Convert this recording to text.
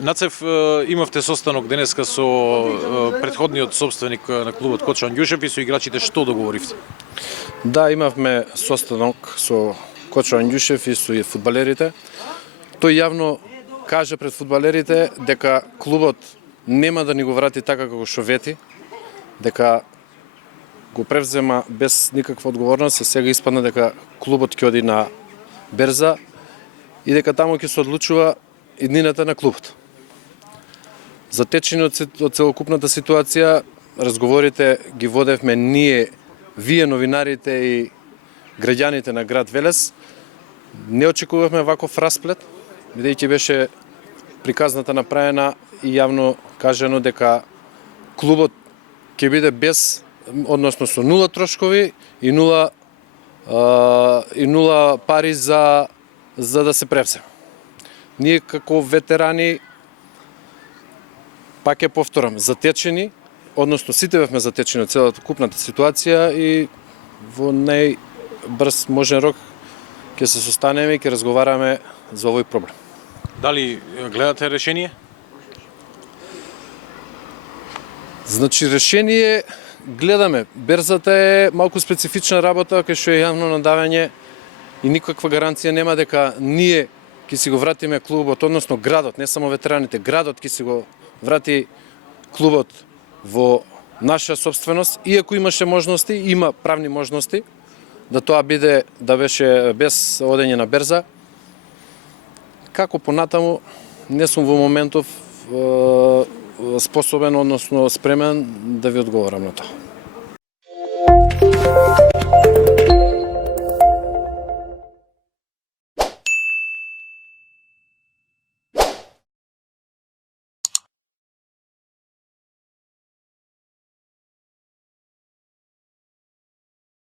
Нацев, имавте состанок денеска со претходниот собственик на клубот Кочо Андјушев и со играчите, што договоривте? Да, имавме состанок со Кочо Андјушев и со фудбалерите. Тој јавно каже пред фудбалерите дека клубот нема да ни го врати така како што вети, дека го превзема без никаква одговорност, и сега испадна дека клубот ќе оди на берза и дека таму ќе се одлучува иднината на клубот. Затечени од целокупната ситуација, разговорите ги водевме ние, вие новинарите и граѓаните на град Велес. Не очекувавме ваков расплет, бидејќи беше приказната направена и јавно кажано дека клубот ќе биде без, односно со нула трошкови и нула пари за да се превземе. Ние како ветерани, пак ќе повторам, затечени, односно сите бевме затечени од целата купната ситуација и во најбрз можен рок ќе се состанеме и ќе разговараме за овој проблем. Дали гледате решение? Значи, решение гледаме. Берзата е малку специфична работа, кај што е јавно надавање и никаква гаранција нема дека ние ќе си го вратиме клубот, односно градот, не само ветераните, градот ќе си го врати клубот во наша собственост, иако имаше можности, има правни можности да тоа биде, да беше без одење на берза. Како понатаму, не сум во моментов способен, односно спремен да ви одговорам на тоа.